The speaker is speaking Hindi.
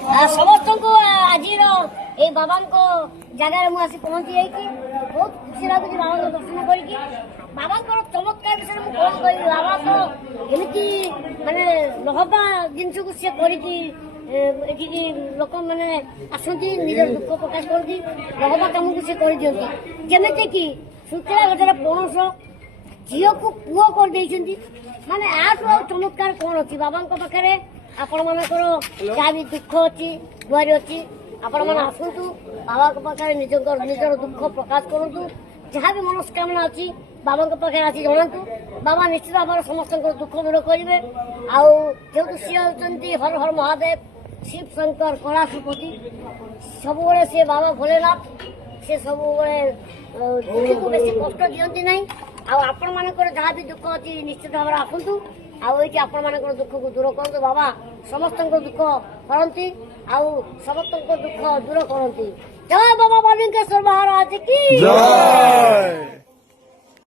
समस्त को आज बाबा जगार मुझे पहुंची जाइए बहुत खुशी लगुच बाबा दर्शन कर बाबा चमत्कार विषय मुझे कौन कह बाबा तो एमती मानने नहबा जिनस को सी कर लोक मैंने आसती निज दुख प्रकाश करती नहबा कम को सी कर दिखती जमी कि सुतला गटर पणस झील को पुओ कर माने आठ चमत्कार कौन अच्छी बाबा पाखे आपण मानकर जहाँ भी दुख अच्छी दुआरी अच्छी आपण मैंने आसतु बाबा पाखे निजर दुख प्रकाश करूँ जहाँ भी मनस्कामना अच्छी बाबा पाखे आसी जनातु बाबा निश्चित भाव समस्त दुख दूर करेंगे आउ सी होती हर हर महादेव शिव शंकर कलाशपति सब सी बाबा भोलेनाथ सी सब दुखी को बेसी कष्ट दिखती ना आपण मानकर जहाँ भी दुख अच्छी निश्चित भाव आसतु आपण मानकर दुख को दूर करते बाबा समस्त दुख करती समस्त दुख दूर करती जय बाबा बालिंकेश्वर महाराज की।